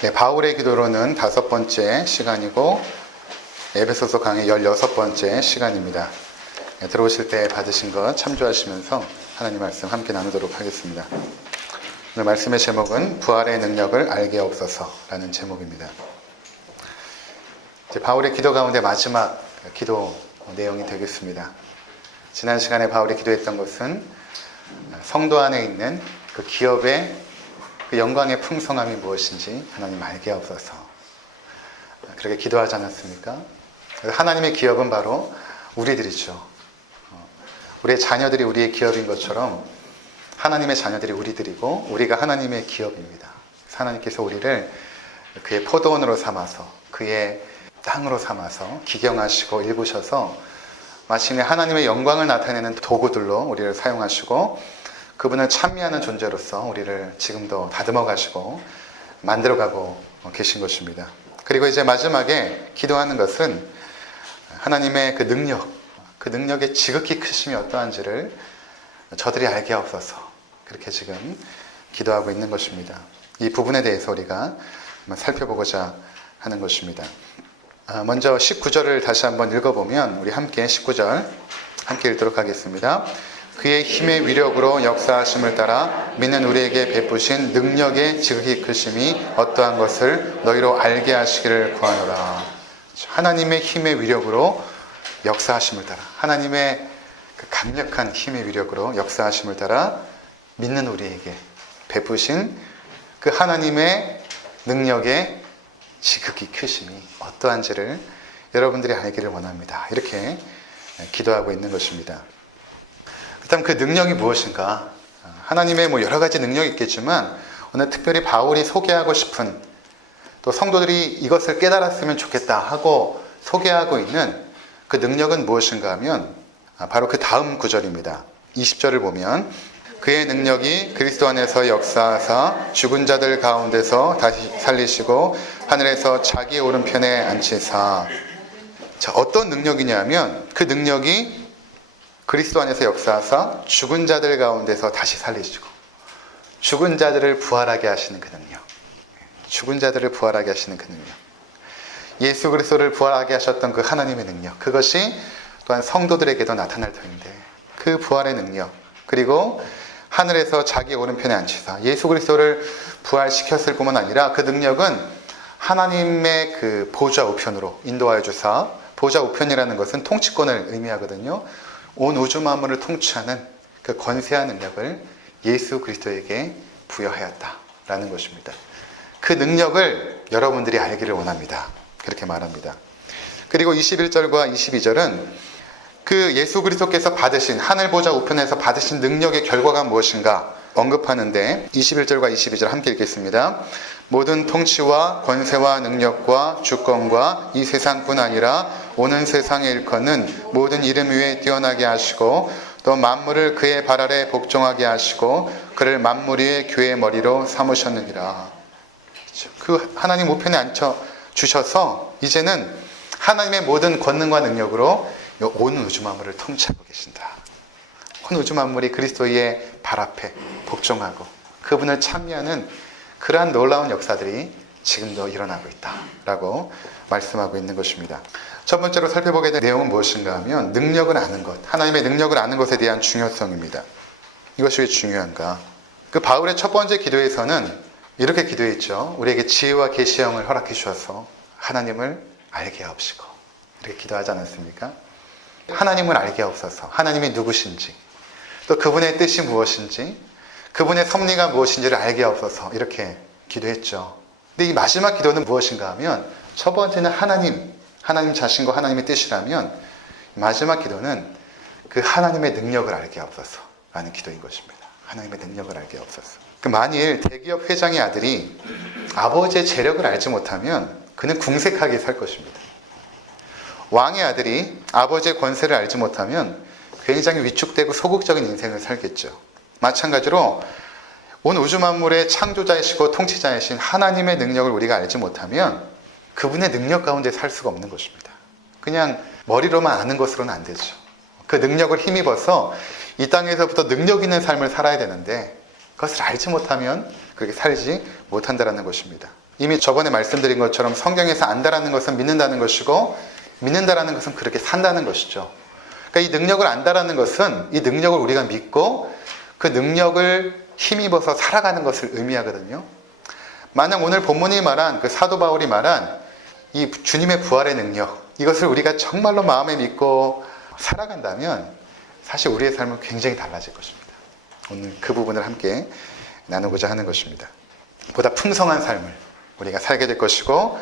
네, 바울의 기도로는 5번째 시간이고 에베소서 강의 16번째 시간입니다. 네, 들어오실 때 받으신 것 참조하시면서 하나님 말씀 함께 나누도록 하겠습니다. 오늘 말씀의 제목은 부활의 능력을 알게 하옵소서라는 제목입니다. 이제 바울의 기도 가운데 마지막 기도 내용이 되겠습니다. 지난 시간에 바울이 기도했던 것은 성도 안에 있는 그 기업의 그 영광의 풍성함이 무엇인지 하나님 알게 하옵소서. 그렇게 기도하지 않았습니까? 하나님의 기업은 바로 우리들이죠. 우리의 자녀들이 우리의 기업인 것처럼 하나님의 자녀들이 우리들이고 우리가 하나님의 기업입니다. 하나님께서 우리를 그의 포도원으로 삼아서 그의 땅으로 삼아서 기경하시고 일구셔서 마침내 하나님의 영광을 나타내는 도구들로 우리를 사용하시고 그분을 찬미하는 존재로서 우리를 지금도 다듬어 가시고 만들어가고 계신 것입니다. 그리고 이제 마지막에 기도하는 것은 하나님의 그 능력, 그 능력의 지극히 크심이 어떠한지를 저들이 알게 하옵소서. 그렇게 지금 기도하고 있는 것입니다. 이 부분에 대해서 우리가 한번 살펴보고자 하는 것입니다. 먼저 19절을 다시 한번 읽어보면 우리 함께 19절 함께 읽도록 하겠습니다. 그의 힘의 위력으로 역사하심을 따라 믿는 우리에게 베푸신 능력의 지극히 크심이 어떠한 것을 너희로 알게 하시기를 구하노라. 하나님의 힘의 위력으로 역사하심을 따라 하나님의 그 강력한 힘의 위력으로 역사하심을 따라 믿는 우리에게 베푸신 그 하나님의 능력의 지극히 크심이 어떠한지를 여러분들이 알기를 원합니다. 이렇게 기도하고 있는 것입니다. 그다음 그 능력이 무엇인가? 하나님의 여러 가지 능력이 있겠지만 오늘 특별히 바울이 소개하고 싶은 또 성도들이 이것을 깨달았으면 좋겠다 하고 소개하고 있는 그 능력은 무엇인가 하면 바로 그 다음 구절입니다. 20절을 보면 그의 능력이 그리스도 안에서 역사하사 죽은 자들 가운데서 다시 살리시고 하늘에서 자기의 오른편에 앉히사. 자, 어떤 능력이냐면 그 능력이 그리스도 안에서 역사하사 죽은 자들 가운데서 다시 살리시고 죽은 자들을 부활하게 하시는 그 능력, 죽은 자들을 부활하게 하시는 그 능력, 예수 그리스도를 부활하게 하셨던 그 하나님의 능력, 그것이 또한 성도들에게도 나타날 터인데 그 부활의 능력, 그리고 하늘에서 자기 오른편에 앉히사 예수 그리스도를 부활시켰을 뿐만 아니라 그 능력은 하나님의 그 보좌 우편으로 인도하여 주사, 보좌 우편이라는 것은 통치권을 의미하거든요. 온 우주 만물을 통치하는 그 권세한 능력을 예수 그리스도에게 부여하였다라는 것입니다. 그 능력을 여러분들이 알기를 원합니다. 그렇게 말합니다. 그리고 21절과 22절은 그 예수 그리스도께서 받으신 하늘 보좌 우편에서 받으신 능력의 결과가 무엇인가 언급하는데 21절과 22절 함께 읽겠습니다. 모든 통치와 권세와 능력과 주권과 이 세상뿐 아니라 오는 세상에 일컫는 모든 이름 위에 뛰어나게 하시고 또 만물을 그의 발 아래 복종하게 하시고 그를 만물 위의 교회의 머리로 삼으셨느니라. 그 하나님 우편에 앉혀 주셔서 이제는 하나님의 모든 권능과 능력으로 온 우주 만물을 통치하고 계신다. 온 우주 만물이 그리스도의 발 앞에 복종하고 그분을 찬미하는 그러한 놀라운 역사들이 지금도 일어나고 있다라고 말씀하고 있는 것입니다. 첫 번째로 살펴보게 될 내용은 무엇인가 하면 능력을 아는 것, 하나님의 능력을 아는 것에 대한 중요성입니다. 이것이 왜 중요한가? 그 바울의 첫 번째 기도에서는 이렇게 기도했죠. 우리에게 지혜와 계시형을 허락해 주셔서 하나님을 알게 하옵시고 이렇게 기도하지 않았습니까? 하나님을 알게 하옵소서. 하나님이 누구신지 또 그분의 뜻이 무엇인지 그분의 섭리가 무엇인지를 알게 하옵소서 이렇게 기도했죠. 근데 이 마지막 기도는 무엇인가 하면 첫 번째는 하나님 자신과 하나님의 뜻이라면 마지막 기도는 그 하나님의 능력을 알게 하옵소서 라는 기도인 것입니다. 하나님의 능력을 알게 하옵소서. 만일 대기업 회장의 아들이 아버지의 재력을 알지 못하면 그는 궁색하게 살 것입니다. 왕의 아들이 아버지의 권세를 알지 못하면 굉장히 위축되고 소극적인 인생을 살겠죠. 마찬가지로 온 우주 만물의 창조자이시고 통치자이신 하나님의 능력을 우리가 알지 못하면 그분의 능력 가운데 살 수가 없는 것입니다. 그냥 머리로만 아는 것으로는 안 되죠. 그 능력을 힘입어서 이 땅에서부터 능력 있는 삶을 살아야 되는데 그것을 알지 못하면 그렇게 살지 못한다는 것입니다. 이미 저번에 말씀드린 것처럼 성경에서 안다라는 것은 믿는다는 것이고 믿는다라는 것은 그렇게 산다는 것이죠. 그러니까 이 능력을 안다라는 것은 이 능력을 우리가 믿고 그 능력을 힘입어서 살아가는 것을 의미하거든요. 만약 오늘 본문이 말한 그 사도 바울이 말한 이 주님의 부활의 능력, 이것을 우리가 정말로 마음에 믿고 살아간다면 사실 우리의 삶은 굉장히 달라질 것입니다. 오늘 그 부분을 함께 나누고자 하는 것입니다. 보다 풍성한 삶을 우리가 살게 될 것이고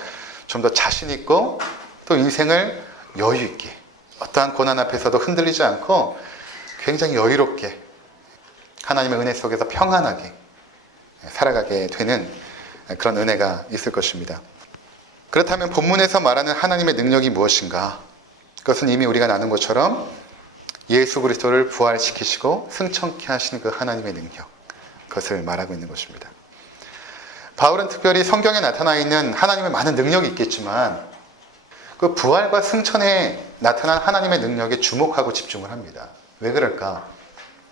좀 더 자신 있고 또 인생을 여유 있게 어떠한 고난 앞에서도 흔들리지 않고 굉장히 여유롭게 하나님의 은혜 속에서 평안하게 살아가게 되는 그런 은혜가 있을 것입니다. 그렇다면 본문에서 말하는 하나님의 능력이 무엇인가? 그것은 이미 우리가 나눈 것처럼 예수 그리스도를 부활시키시고 승천케 하시는 그 하나님의 능력, 그것을 말하고 있는 것입니다. 바울은 특별히 성경에 나타나 있는 하나님의 많은 능력이 있겠지만 그 부활과 승천에 나타난 하나님의 능력에 주목하고 집중을 합니다. 왜 그럴까?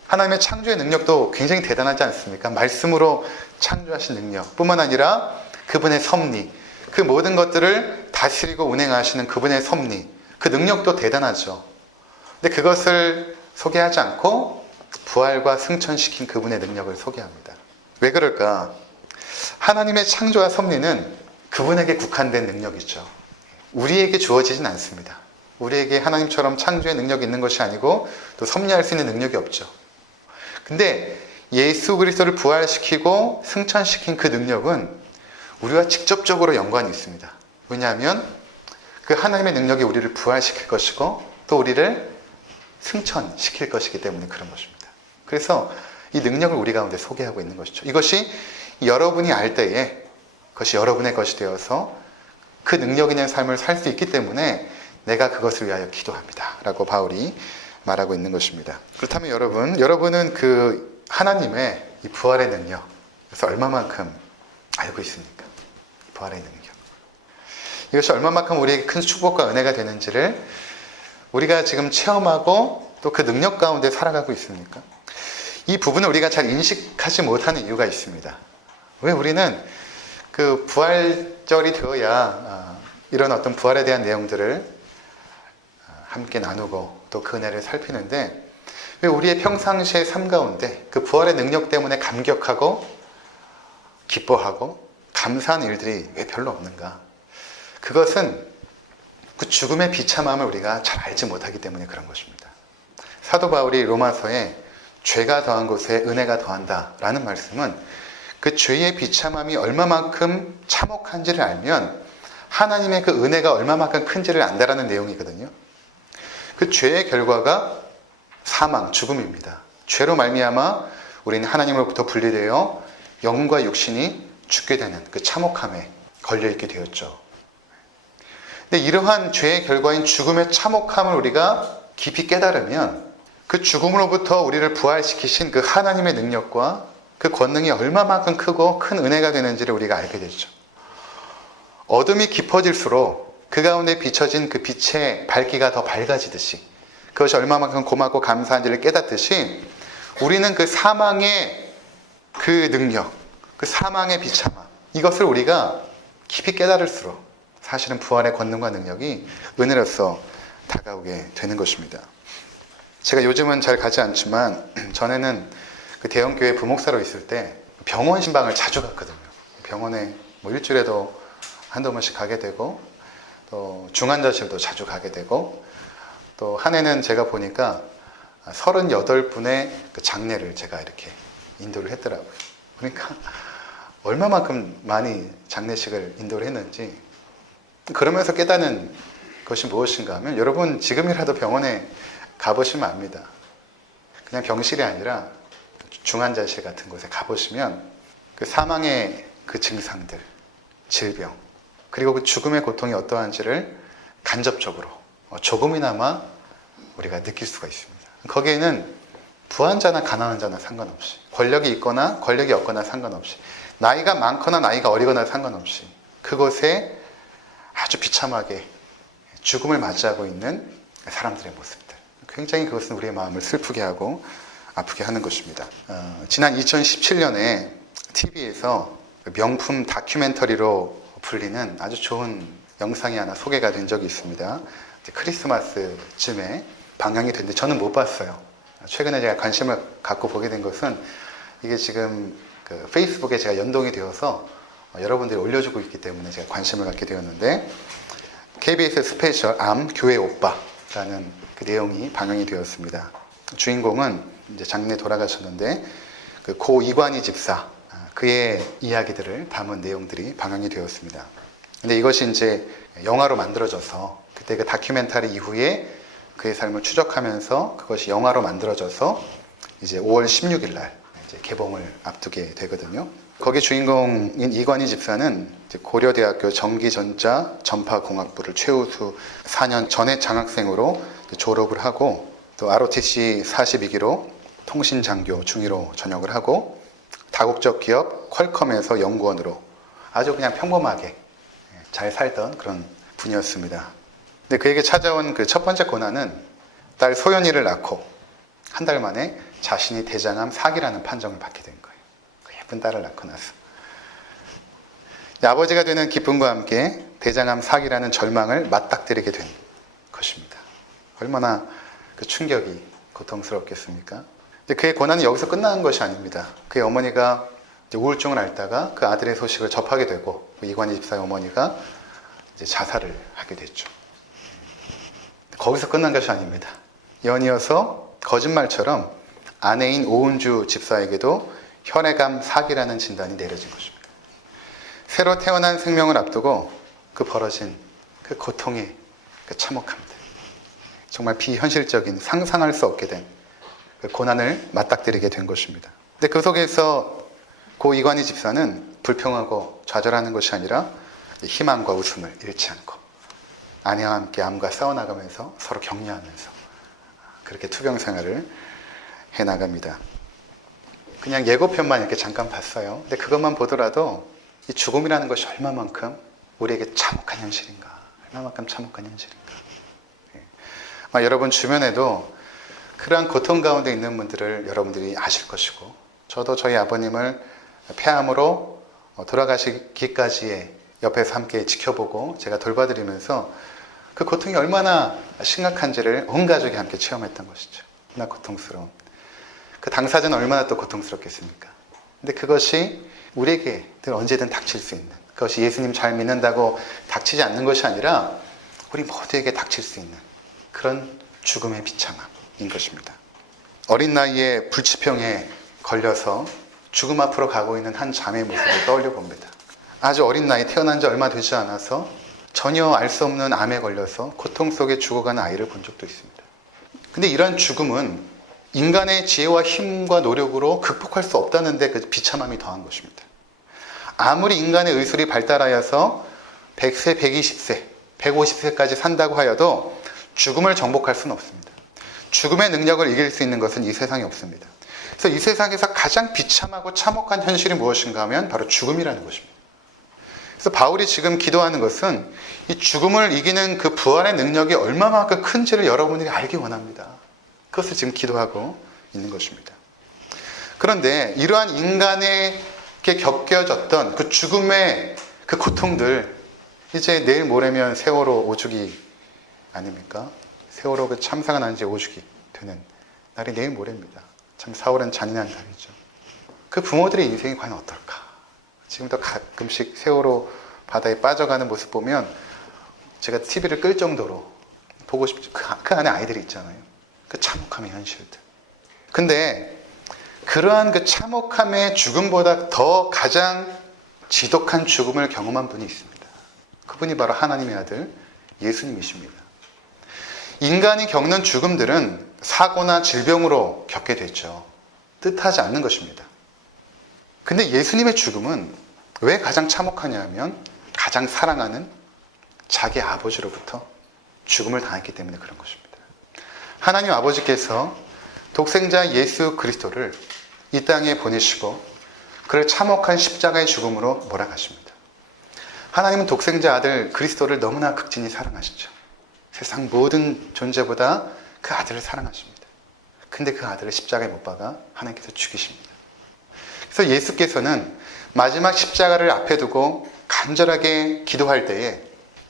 하나님의 창조의 능력도 굉장히 대단하지 않습니까? 말씀으로 창조하신 능력 뿐만 아니라 그분의 섭리, 그 모든 것들을 다스리고 운행하시는 그분의 섭리, 그 능력도 대단하죠. 근데 그것을 소개하지 않고 부활과 승천시킨 그분의 능력을 소개합니다. 왜 그럴까? 하나님의 창조와 섭리는 그분에게 국한된 능력이죠. 우리에게 주어지진 않습니다. 우리에게 하나님처럼 창조의 능력이 있는 것이 아니고 또 섭리할 수 있는 능력이 없죠. 근데 예수 그리스도를 부활시키고 승천시킨 그 능력은 우리와 직접적으로 연관이 있습니다. 왜냐하면 그 하나님의 능력이 우리를 부활시킬 것이고 또 우리를 승천시킬 것이기 때문에 그런 것입니다. 그래서 이 능력을 우리 가운데 소개하고 있는 것이죠. 이것이 여러분이 알 때에 그것이 여러분의 것이 되어서 그 능력 있는 삶을 살 수 있기 때문에 내가 그것을 위하여 기도합니다 라고 바울이 말하고 있는 것입니다. 그렇다면 여러분은 그 하나님의 이 부활의 능력, 그래서 얼마만큼 알고 있습니까? 부활의 능력. 이것이 얼마만큼 우리에게 큰 축복과 은혜가 되는지를 우리가 지금 체험하고 또 그 능력 가운데 살아가고 있습니까? 이 부분을 우리가 잘 인식하지 못하는 이유가 있습니다. 왜 우리는 그 부활절이 되어야 이런 어떤 부활에 대한 내용들을 함께 나누고 또 그 은혜를 살피는데 왜 우리의 평상시의 삶 가운데 그 부활의 능력 때문에 감격하고 기뻐하고 감사하는 일들이 왜 별로 없는가? 그것은 그 죽음의 비참함을 우리가 잘 알지 못하기 때문에 그런 것입니다. 사도 바울이 로마서에 죄가 더한 곳에 은혜가 더한다라는 말씀은 그 죄의 비참함이 얼마만큼 참혹한지를 알면 하나님의 그 은혜가 얼마만큼 큰지를 안다라는 내용이거든요. 그 죄의 결과가 사망, 죽음입니다. 죄로 말미암아 우리는 하나님으로부터 분리되어 영과 육신이 죽게 되는 그 참혹함에 걸려있게 되었죠. 근데 이러한 죄의 결과인 죽음의 참혹함을 우리가 깊이 깨달으면 그 죽음으로부터 우리를 부활시키신 그 하나님의 능력과 그 권능이 얼마만큼 크고 큰 은혜가 되는지를 우리가 알게 되죠. 어둠이 깊어질수록 그 가운데 비춰진 그 빛의 밝기가 더 밝아지듯이 그것이 얼마만큼 고맙고 감사한지를 깨닫듯이 우리는 그 사망의 그 능력, 그 사망의 비참함, 이것을 우리가 깊이 깨달을수록 사실은 부활의 권능과 능력이 은혜로서 다가오게 되는 것입니다. 제가 요즘은 잘 가지 않지만 전에는 그 대형교회 부목사로 있을 때 병원 신방을 자주 갔거든요. 병원에 뭐 일주일에도 한두 번씩 가게 되고 또 중환자실도 자주 가게 되고 또 한 해는 제가 보니까 38분의 그 장례를 제가 이렇게 인도를 했더라고요. 그러니까 얼마만큼 많이 장례식을 인도를 했는지 그러면서 깨닫는 것이 무엇인가 하면 여러분 지금이라도 병원에 가보시면 압니다. 그냥 병실이 아니라 중환자실 같은 곳에 가보시면 그 사망의 그 증상들, 질병, 그리고 그 죽음의 고통이 어떠한지를 간접적으로 조금이나마 우리가 느낄 수가 있습니다. 거기에는 부한 자나 가난한 자나 상관없이, 권력이 있거나 권력이 없거나 상관없이, 나이가 많거나 나이가 어리거나 상관없이 그곳에 아주 비참하게 죽음을 맞이하고 있는 사람들의 모습들, 굉장히 그것은 우리의 마음을 슬프게 하고 아프게 하는 것입니다. 지난 2017년에 TV에서 명품 다큐멘터리로 불리는 아주 좋은 영상이 하나 소개가 된 적이 있습니다. 크리스마스쯤에 방영이 됐는데 저는 못 봤어요. 최근에 제가 관심을 갖고 보게 된 것은 이게 지금 그 페이스북에 제가 연동이 되어서 여러분들이 올려주고 있기 때문에 제가 관심을 갖게 되었는데, KBS 스페셜 암 교회 오빠라는 그 내용이 방영이 되었습니다. 주인공은 이제 장래 돌아가셨는데 그 고 이관희 집사, 그의 이야기들을 담은 내용들이 방영이 되었습니다. 근데 이것이 이제 영화로 만들어져서, 그때 그 다큐멘터리 이후에 그의 삶을 추적하면서 그것이 영화로 만들어져서 이제 5월 16일 날 이제 개봉을 앞두게 되거든요. 거기 주인공인 이관희 집사는 이제 고려대학교 전기전자 전파공학부를 최우수 4년 전액 장학생으로 졸업을 하고, 또 ROTC 42기로 통신장교 중위로 전역을 하고, 다국적 기업 퀄컴에서 연구원으로 아주 그냥 평범하게 잘 살던 그런 분이었습니다. 근데 그에게 찾아온 그 첫 번째 고난은 딸 소연이를 낳고 한 달 만에 자신이 대장암 4기라는 판정을 받게 된 거예요. 그 예쁜 딸을 낳고 나서. 아버지가 되는 기쁨과 함께 대장암 4기라는 절망을 맞닥뜨리게 된 것입니다. 얼마나 그 충격이 고통스럽겠습니까? 근데 그의 고난이 여기서 끝나는 것이 아닙니다. 그의 어머니가 이제 우울증을 앓다가 그 아들의 소식을 접하게 되고, 이관희 집사의 어머니가 이제 자살을 하게 됐죠. 거기서 끝난 것이 아닙니다. 연이어서 거짓말처럼 아내인 오은주 집사에게도 혈액암 4기라는 진단이 내려진 것입니다. 새로 태어난 생명을 앞두고 그 벌어진 그 고통의 그 참혹함들, 정말 비현실적인, 상상할 수 없게 된 그 고난을 맞닥뜨리게 된 것입니다. 근데 그 속에서 고 이관희 집사는 불평하고 좌절하는 것이 아니라 희망과 웃음을 잃지 않고 아내와 함께 암과 싸워나가면서 서로 격려하면서 그렇게 투병 생활을 해나갑니다. 그냥 예고편만 이렇게 잠깐 봤어요. 근데 그것만 보더라도 이 죽음이라는 것이 얼마만큼 우리에게 참혹한 현실인가, 얼마만큼 참혹한 현실인가. 아마 여러분 주변에도 그러한 고통 가운데 있는 분들을 여러분들이 아실 것이고, 저도 저희 아버님을 폐암으로 돌아가시기까지의 옆에서 함께 지켜보고 제가 돌봐드리면서 그 고통이 얼마나 심각한지를 온 가족이 함께 체험했던 것이죠. 얼마나 고통스러운. 그 당사자는 얼마나 또 고통스럽겠습니까? 근데 그것이 우리에게 언제든 닥칠 수 있는, 그것이 예수님 잘 믿는다고 닥치지 않는 것이 아니라 우리 모두에게 닥칠 수 있는 그런 죽음의 비참함인 것입니다. 어린 나이에 불치병에 걸려서 죽음 앞으로 가고 있는 한 자매의 모습을 떠올려 봅니다. 아주 어린 나이, 태어난 지 얼마 되지 않아서 전혀 알 수 없는 암에 걸려서 고통 속에 죽어가는 아이를 본 적도 있습니다. 근데 이런 죽음은 인간의 지혜와 힘과 노력으로 극복할 수 없다는데 그 비참함이 더한 것입니다. 아무리 인간의 의술이 발달하여서 100세, 120세, 150세까지 산다고 하여도 죽음을 정복할 수는 없습니다. 죽음의 능력을 이길 수 있는 것은 이 세상에 없습니다. 그래서 이 세상에서 가장 비참하고 참혹한 현실이 무엇인가 하면 바로 죽음이라는 것입니다. 그래서 바울이 지금 기도하는 것은 이 죽음을 이기는 그 부활의 능력이 얼마만큼 큰지를 여러분들이 알기 원합니다. 그것을 지금 기도하고 있는 것입니다. 그런데 이러한 인간에게 겪여졌던 그 죽음의 그 고통들, 이제 내일 모레면 세월호 오주기 아닙니까? 세월호 그 참사가 난 지 오주기 되는 날이 내일 모레입니다. 참 4월은 잔인한 달이죠. 그 부모들의 인생이 과연 어떨까? 지금도 가끔씩 세월호 바다에 빠져가는 모습 보면 제가 TV를 끌 정도로 보고 싶죠. 그 안에 아이들이 있잖아요. 그 참혹함의 현실들. 근데 그러한 그 참혹함의 죽음보다 더 가장 지독한 죽음을 경험한 분이 있습니다. 그분이 바로 하나님의 아들 예수님이십니다. 인간이 겪는 죽음들은 사고나 질병으로 겪게 됐죠. 뜻하지 않는 것입니다. 근데 예수님의 죽음은 왜 가장 참혹하냐 하면 가장 사랑하는 자기 아버지로부터 죽음을 당했기 때문에 그런 것입니다. 하나님 아버지께서 독생자 예수 그리스도를 이 땅에 보내시고 그를 참혹한 십자가의 죽음으로 몰아가십니다. 하나님은 독생자 아들 그리스도를 너무나 극진히 사랑하시죠. 세상 모든 존재보다 그 아들을 사랑하십니다. 근데 그 아들을 십자가에 못 박아 하나님께서 죽이십니다. 그래서 예수께서는 마지막 십자가를 앞에 두고 간절하게 기도할 때에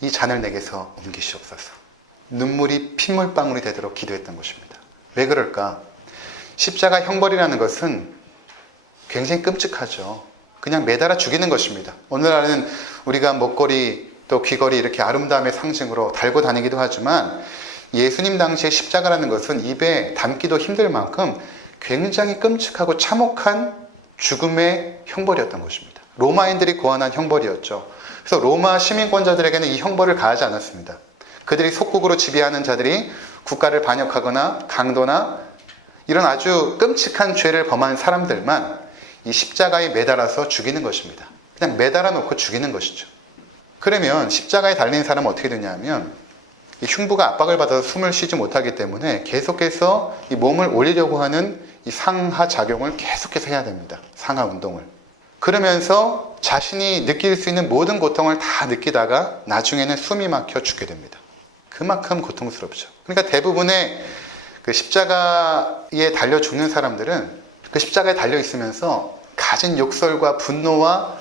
이 잔을 내게서 옮기시옵소서. 눈물이 핏물방울이 되도록 기도했던 것입니다. 왜 그럴까? 십자가 형벌이라는 것은 굉장히 끔찍하죠. 그냥 매달아 죽이는 것입니다. 오늘날은 우리가 목걸이 또 귀걸이 이렇게 아름다움의 상징으로 달고 다니기도 하지만 예수님 당시에 십자가라는 것은 입에 담기도 힘들 만큼 굉장히 끔찍하고 참혹한 죽음의 형벌이었던 것입니다. 로마인들이 고안한 형벌이었죠. 그래서 로마 시민권자들에게는 이 형벌을 가하지 않았습니다. 그들이 속국으로 지배하는 자들이 국가를 반역하거나 강도나 이런 아주 끔찍한 죄를 범한 사람들만 이 십자가에 매달아서 죽이는 것입니다. 그냥 매달아 놓고 죽이는 것이죠. 그러면 십자가에 달린 사람은 어떻게 되냐면 이 흉부가 압박을 받아서 숨을 쉬지 못하기 때문에 계속해서 이 몸을 올리려고 하는 이 상하 작용을 계속해서 해야 됩니다. 상하 운동을. 그러면서 자신이 느낄 수 있는 모든 고통을 다 느끼다가 나중에는 숨이 막혀 죽게 됩니다. 그만큼 고통스럽죠. 그러니까 대부분의 그 십자가에 달려 죽는 사람들은 그 십자가에 달려 있으면서 가진 욕설과 분노와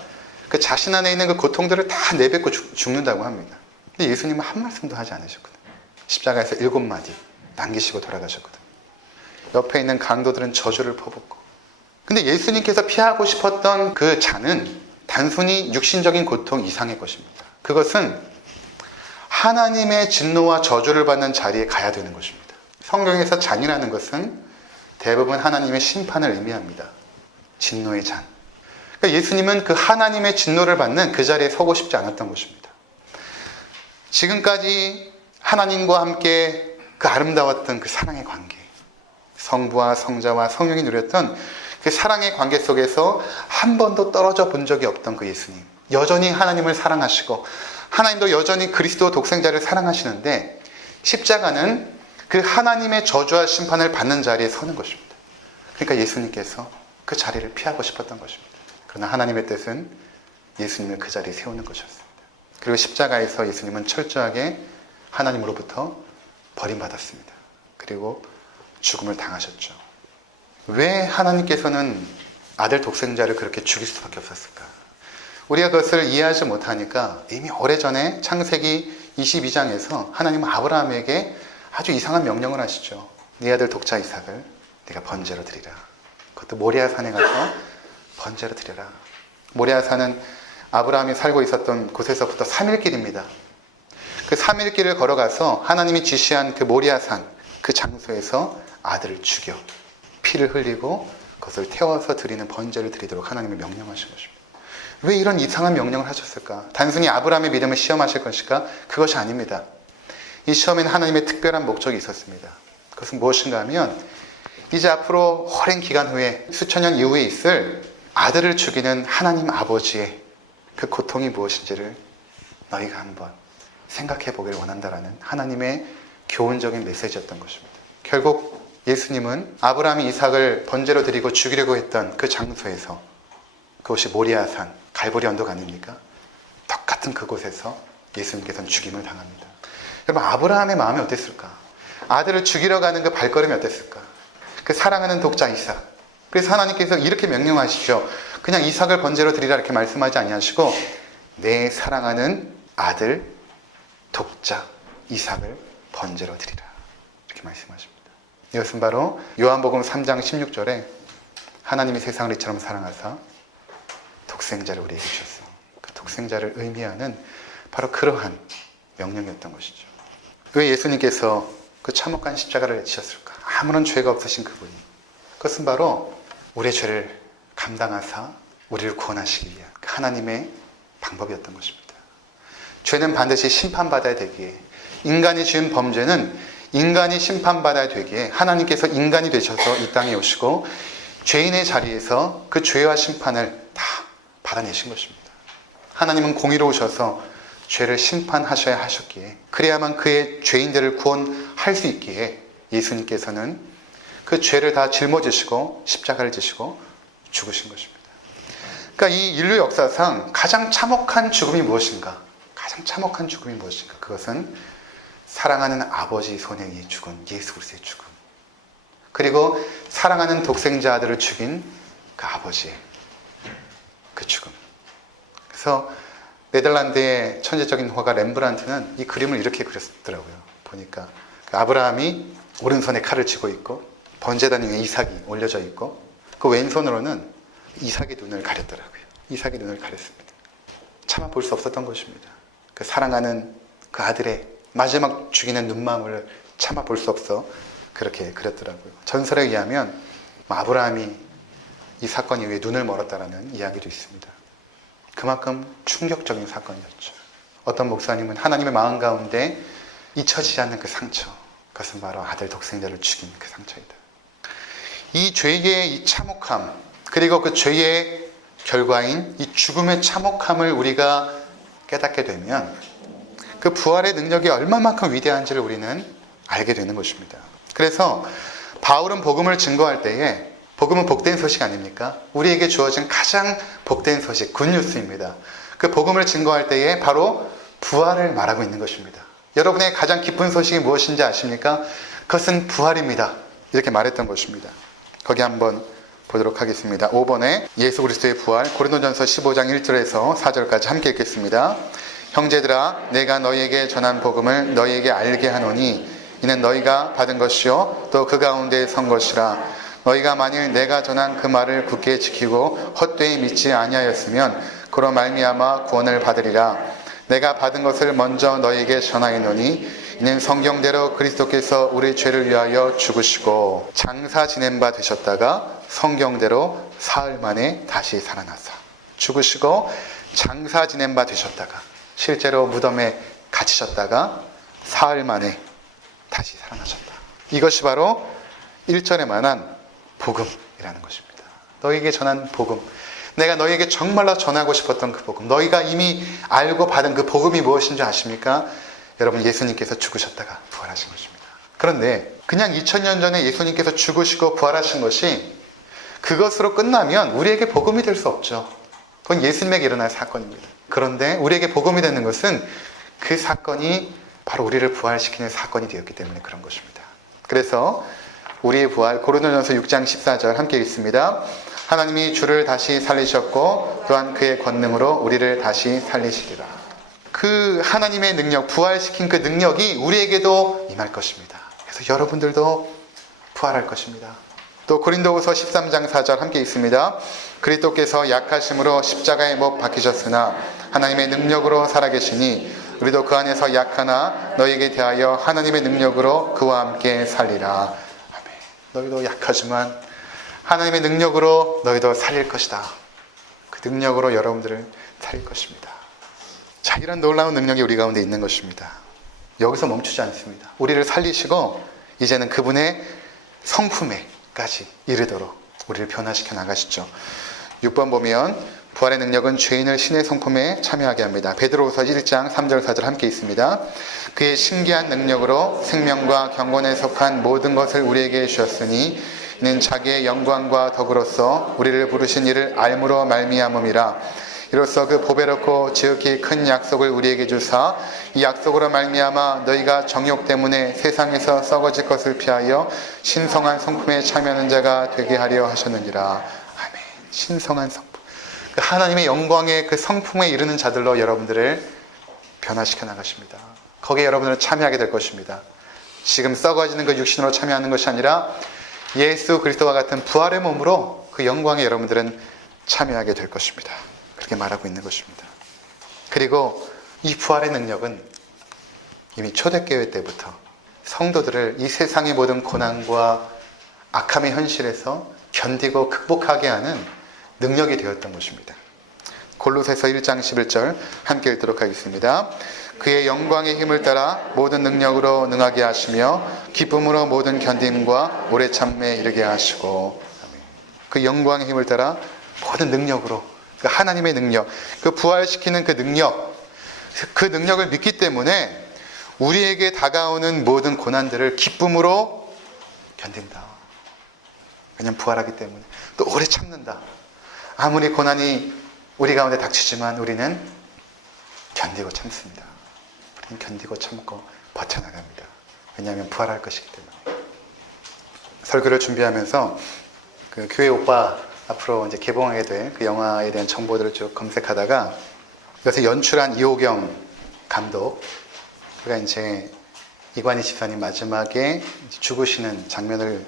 그 자신 안에 있는 그 고통들을 다 내뱉고 죽는다고 합니다. 근데 예수님은 한 말씀도 하지 않으셨거든요. 십자가에서 7마디 남기시고 돌아가셨거든요. 옆에 있는 강도들은 저주를 퍼붓고. 근데 예수님께서 피하고 싶었던 그 잔은 단순히 육신적인 고통 이상의 것입니다. 그것은 하나님의 진노와 저주를 받는 자리에 가야 되는 것입니다. 성경에서 잔이라는 것은 대부분 하나님의 심판을 의미합니다. 진노의 잔. 그러니까 예수님은 그 하나님의 진노를 받는 그 자리에 서고 싶지 않았던 것입니다. 지금까지 하나님과 함께 그 아름다웠던 그 사랑의 관계, 성부와 성자와 성령이 누렸던 그 사랑의 관계 속에서 한 번도 떨어져 본 적이 없던 그 예수님. 여전히 하나님을 사랑하시고 하나님도 여전히 그리스도 독생자를 사랑하시는데 십자가는 그 하나님의 저주와 심판을 받는 자리에 서는 것입니다. 그러니까 예수님께서 그 자리를 피하고 싶었던 것입니다. 그러나 하나님의 뜻은 예수님을 그 자리에 세우는 것이었습니다. 그리고 십자가에서 예수님은 철저하게 하나님으로부터 버림받았습니다. 그리고 죽음을 당하셨죠. 왜 하나님께서는 아들 독생자를 그렇게 죽일 수밖에 없었을까? 우리가 그것을 이해하지 못하니까 이미 오래전에 창세기 22장에서 하나님은 아브라함에게 아주 이상한 명령을 하시죠. 네 아들 독자 이삭을 네가 번제로 드리라. 그것도 모리아산에 가서 번제로 드려라. 모리아산은 아브라함이 살고 있었던 곳에서부터 3일 길입니다. 그 3일 길을 걸어가서 하나님이 지시한 그 모리아산 그 장소에서 아들을 죽여 피를 흘리고 그것을 태워서 드리는 번제를 드리도록 하나님이 명령하신 것입니다. 왜 이런 이상한 명령을 하셨을까? 단순히 아브라함의 믿음을 시험하실 것일까? 그것이 아닙니다. 이 시험에는 하나님의 특별한 목적이 있었습니다. 그것은 무엇인가 하면 이제 앞으로 오랜 기간 후에 수천 년 이후에 있을 아들을 죽이는 하나님 아버지의 그 고통이 무엇인지를 너희가 한번 생각해 보기를 원한다라는 하나님의 교훈적인 메시지였던 것입니다. 결국 예수님은 아브라함이 이삭을 번제로 드리고 죽이려고 했던 그 장소에서, 그것이 모리아산 갈보리 언덕 아닙니까? 똑같은 그곳에서 예수님께서는 죽임을 당합니다. 여러분, 아브라함의 마음이 어땠을까? 아들을 죽이러 가는 그 발걸음이 어땠을까? 그 사랑하는 독자 이삭. 그래서 하나님께서 이렇게 명령하시죠. 그냥 이삭을 번제로 드리라 이렇게 말씀하지 아니하시고 내 사랑하는 아들 독자 이삭을 번제로 드리라 이렇게 말씀하십니다. 이것은 바로 요한복음 3장 16절에 하나님이 세상을 이처럼 사랑하사 독생자를 우리에게 주셨어. 그 독생자를 의미하는 바로 그러한 명령이었던 것이죠. 왜 예수님께서 그 참혹한 십자가를 지셨을까? 아무런 죄가 없으신 그분이. 그것은 바로 우리의 죄를 감당하사 우리를 구원하시기 위한 하나님의 방법이었던 것입니다. 죄는 반드시 심판받아야 되기에, 인간이 지은 범죄는 인간이 심판받아야 되기에 하나님께서 인간이 되셔서 이 땅에 오시고 죄인의 자리에서 그 죄와 심판을 다 받아내신 것입니다. 하나님은 공의로우셔서 죄를 심판하셔야 하셨기에, 그래야만 그의 죄인들을 구원할 수 있기에 예수님께서는 그 죄를 다 짊어지시고 십자가를 지시고 죽으신 것입니다. 그러니까 이 인류 역사상 가장 참혹한 죽음이 무엇인가? 가장 참혹한 죽음이 무엇인가? 그것은 사랑하는 아버지 손에 의해 죽은 예수 그리스도의 죽음. 그리고 사랑하는 독생자 아들을 죽인 그 아버지의 그 죽음. 그래서 네덜란드의 천재적인 화가 렘브란트는 이 그림을 이렇게 그렸더라고요. 보니까 그 아브라함이 오른손에 칼을 쥐고 있고 번제단 위에 이삭이 올려져 있고 그 왼손으로는 이삭의 눈을 가렸더라고요. 이삭의 눈을 가렸습니다. 차마 볼 수 없었던 것입니다. 그 사랑하는 그 아들의 마지막 죽이는 눈망울을 차마 볼 수 없어 그렇게 그렸더라고요. 전설에 의하면 아브라함이 이 사건 이후에 눈을 멀었다라는 이야기도 있습니다. 그만큼 충격적인 사건이었죠. 어떤 목사님은 하나님의 마음 가운데 잊혀지지 않는 그 상처, 그것은 바로 아들 독생자를 죽인 그 상처이다. 이 죄의 이 참혹함, 그리고 그 죄의 결과인 이 죽음의 참혹함을 우리가 깨닫게 되면 그 부활의 능력이 얼마만큼 위대한지를 우리는 알게 되는 것입니다. 그래서 바울은 복음을 증거할 때에, 복음은 복된 소식 아닙니까? 우리에게 주어진 가장 복된 소식, 굿뉴스입니다. 그 복음을 증거할 때에 바로 부활을 말하고 있는 것입니다. 여러분의 가장 기쁜 소식이 무엇인지 아십니까? 그것은 부활입니다. 이렇게 말했던 것입니다. 거기 한번 보도록 하겠습니다. 5번에 예수 그리스도의 부활, 고린도전서 15장 1절에서 4절까지 함께 읽겠습니다. 형제들아, 내가 너희에게 전한 복음을 너희에게 알게 하노니 이는 너희가 받은 것이요 또 그 가운데 선 것이라. 너희가 만일 내가 전한 그 말을 굳게 지키고 헛되이 믿지 아니하였으면 그로 말미암아 구원을 받으리라. 내가 받은 것을 먼저 너희에게 전하였노니 이는 성경대로 그리스도께서 우리 죄를 위하여 죽으시고 장사 지낸 바 되셨다가 성경대로 사흘 만에 다시 살아나사. 죽으시고 장사 지낸 바 되셨다가, 실제로 무덤에 갇히셨다가 사흘 만에 다시 살아나셨다. 이것이 바로 1절에 말한 복음이라는 것입니다. 너희에게 전한 복음, 내가 너희에게 정말로 전하고 싶었던 그 복음, 너희가 이미 알고 받은 그 복음이 무엇인지 아십니까? 여러분, 예수님께서 죽으셨다가 부활하신 것입니다. 그런데 그냥 2000년 전에 예수님께서 죽으시고 부활하신 것이 그것으로 끝나면 우리에게 복음이 될 수 없죠. 그건 예수님에게 일어날 사건입니다. 그런데 우리에게 복음이 되는 것은 그 사건이 바로 우리를 부활시키는 사건이 되었기 때문에 그런 것입니다. 그래서 우리의 부활, 고린도전서 6장 14절 함께 읽습니다. 하나님이 주를 다시 살리셨고 또한 그의 권능으로 우리를 다시 살리시리라. 그 하나님의 능력, 부활시킨 그 능력이 우리에게도 임할 것입니다. 그래서 여러분들도 부활할 것입니다. 또 고린도후서 13장 4절 함께 읽습니다. 그리스도께서 약하심으로 십자가에 못 박히셨으나 하나님의 능력으로 살아계시니 우리도 그 안에서 약하나 너희에게 대하여 하나님의 능력으로 그와 함께 살리라. 아멘. 너희도 약하지만 하나님의 능력으로 너희도 살릴 것이다. 그 능력으로 여러분들을 살릴 것입니다. 자, 이런 놀라운 능력이 우리 가운데 있는 것입니다. 여기서 멈추지 않습니다. 우리를 살리시고 이제는 그분의 성품에까지 이르도록 우리를 변화시켜 나가시죠. 6번 보면 부활의 능력은 죄인을 신의 성품에 참여하게 합니다. 베드로후서 1장 3절 4절 함께 있습니다. 그의 신기한 능력으로 생명과 경건에 속한 모든 것을 우리에게 주셨으니 이는 자기의 영광과 덕으로서 우리를 부르신 이를 알므로 말미암음이라. 이로써 그 보배롭고 지극히 큰 약속을 우리에게 주사 이 약속으로 말미암아 너희가 정욕 때문에 세상에서 썩어질 것을 피하여 신성한 성품에 참여하는 자가 되게 하려 하셨느니라. 아멘. 신성한 성품, 그 하나님의 영광의 그 성품에 이르는 자들로 여러분들을 변화시켜 나가십니다. 거기에 여러분들은 참여하게 될 것입니다. 지금 썩어지는 그 육신으로 참여하는 것이 아니라 예수 그리스도와 같은 부활의 몸으로 그 영광에 여러분들은 참여하게 될 것입니다. 그렇게 말하고 있는 것입니다. 그리고 이 부활의 능력은 이미 초대교회 때부터 성도들을 이 세상의 모든 고난과 악함의 현실에서 견디고 극복하게 하는 능력이 되었던 것입니다. 골로새서 1장 11절 함께 읽도록 하겠습니다. 그의 영광의 힘을 따라 모든 능력으로 능하게 하시며 기쁨으로 모든 견딤과 오래 참음에 이르게 하시고. 그 영광의 힘을 따라 모든 능력으로, 그 하나님의 능력, 그 부활시키는 그 능력을 믿기 때문에 우리에게 다가오는 모든 고난들을 기쁨으로 견딘다. 왜냐하면 부활하기 때문에. 또 오래 참는다. 아무리 고난이 우리 가운데 닥치지만 우리는 견디고 참습니다. 우리는 견디고 참고 버텨나갑니다. 왜냐하면 부활할 것이기 때문에. 설교를 준비하면서 그 교회 오빠 앞으로 이제 개봉하게 될 그 영화에 대한 정보들을 쭉 검색하다가 이것을 연출한 이호경 감독, 그가 이제 이관희 집사님 마지막에 죽으시는 장면을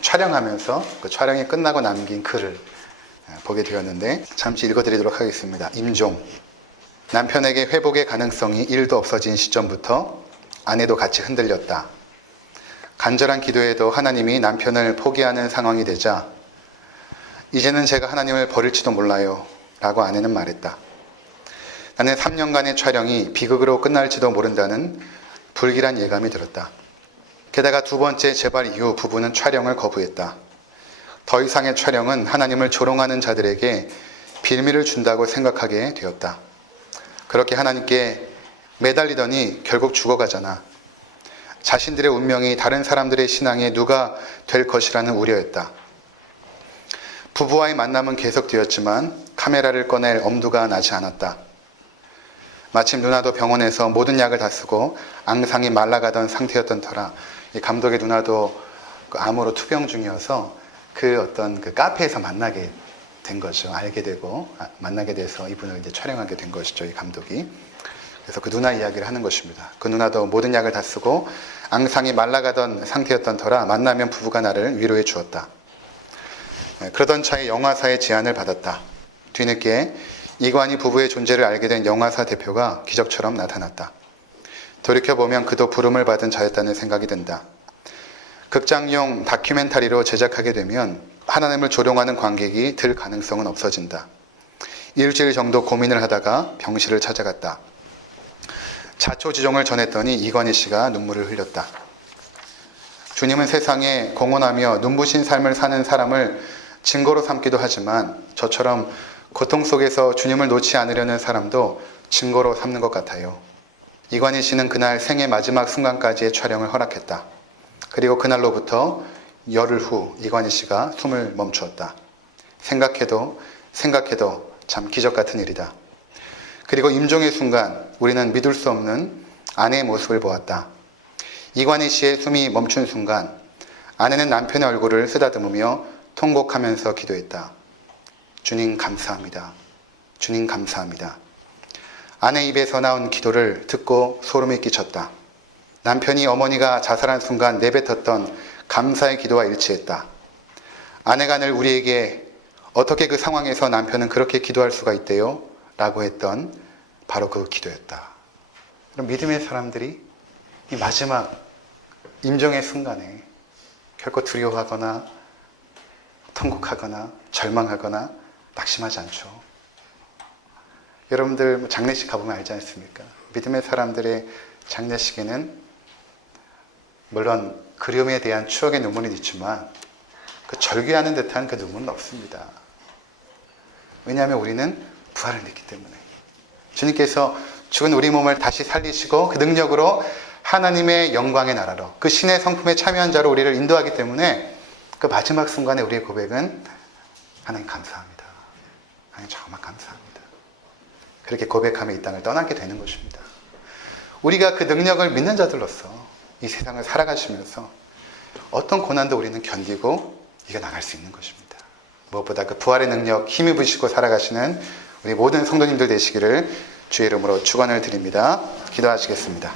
촬영하면서 그 촬영이 끝나고 남긴 글을 보게 되었는데 잠시 읽어드리도록 하겠습니다. 임종. 남편에게 회복의 가능성이 1도 없어진 시점부터 아내도 같이 흔들렸다. 간절한 기도에도 하나님이 남편을 포기하는 상황이 되자 이제는 제가 하나님을 버릴지도 몰라요 라고 아내는 말했다. 나는 3년간의 촬영이 비극으로 끝날지도 모른다는 불길한 예감이 들었다. 게다가 두 번째 재발 이후 부부는 촬영을 거부했다. 더 이상의 촬영은 하나님을 조롱하는 자들에게 빌미를 준다고 생각하게 되었다. 그렇게 하나님께 매달리더니 결국 죽어가잖아. 자신들의 운명이 다른 사람들의 신앙에 누가 될 것이라는 우려였다. 부부와의 만남은 계속되었지만 카메라를 꺼낼 엄두가 나지 않았다. 마침 누나도 병원에서 모든 약을 다 쓰고 앙상이 말라가던 상태였던 터라 이 감독의 누나도 그 암으로 투병 중이어서 그 어떤 그 카페에서 만나게 된 거죠. 알게 되고 만나게 돼서 이분을 이제 촬영하게 된 것이죠. 이 감독이. 그래서 그 누나 이야기를 하는 것입니다. 그 누나도 모든 약을 다 쓰고 앙상이 말라가던 상태였던 터라 만나면 부부가 나를 위로해 주었다. 그러던 차에 영화사의 제안을 받았다. 뒤늦게 이관희 부부의 존재를 알게 된 영화사 대표가 기적처럼 나타났다. 돌이켜보면 그도 부름을 받은 자였다는 생각이 든다. 극장용 다큐멘터리로 제작하게 되면 하나님을 조롱하는 관객이 들 가능성은 없어진다. 일주일 정도 고민을 하다가 병실을 찾아갔다. 자초지종을 전했더니 이관희 씨가 눈물을 흘렸다. 주님은 세상에 공헌하며 눈부신 삶을 사는 사람을 증거로 삼기도 하지만 저처럼 고통 속에서 주님을 놓지 않으려는 사람도 증거로 삼는 것 같아요. 이관희 씨는 그날 생애 마지막 순간까지의 촬영을 허락했다. 그리고 그날로부터 열흘 후 이관희 씨가 숨을 멈추었다. 생각해도 참 기적 같은 일이다. 그리고 임종의 순간 우리는 믿을 수 없는 아내의 모습을 보았다. 이관희 씨의 숨이 멈춘 순간 아내는 남편의 얼굴을 쓰다듬으며 통곡하면서 기도했다. 주님 감사합니다. 주님 감사합니다. 아내 입에서 나온 기도를 듣고 소름이 끼쳤다. 남편이 어머니가 자살한 순간 내뱉었던 감사의 기도와 일치했다. 아내가 늘 우리에게 어떻게 그 상황에서 남편은 그렇게 기도할 수가 있대요? 라고 했던 바로 그 기도였다. 그럼 믿음의 사람들이 이 마지막 임종의 순간에 결코 두려워하거나 통곡하거나 절망하거나 낙심하지 않죠. 여러분들 장례식 가보면 알지 않습니까? 믿음의 사람들의 장례식에는 물론 그리움에 대한 추억의 눈물은 있지만 그 절규하는 듯한 그 눈물은 없습니다. 왜냐하면 우리는 부활을 믿기 때문에 주님께서 죽은 우리 몸을 다시 살리시고 그 능력으로 하나님의 영광의 나라로 그 신의 성품에 참여한 자로 우리를 인도하기 때문에 그 마지막 순간에 우리의 고백은 하나님 감사합니다. 하나님 정말 감사합니다. 그렇게 고백하며 이 땅을 떠나게 되는 것입니다. 우리가 그 능력을 믿는 자들로서 이 세상을 살아가시면서 어떤 고난도 우리는 견디고 이겨나갈 수 있는 것입니다. 무엇보다 그 부활의 능력 힘입으시고 살아가시는 우리 모든 성도님들 되시기를 주의 이름으로 축원을 드립니다. 기도하시겠습니다.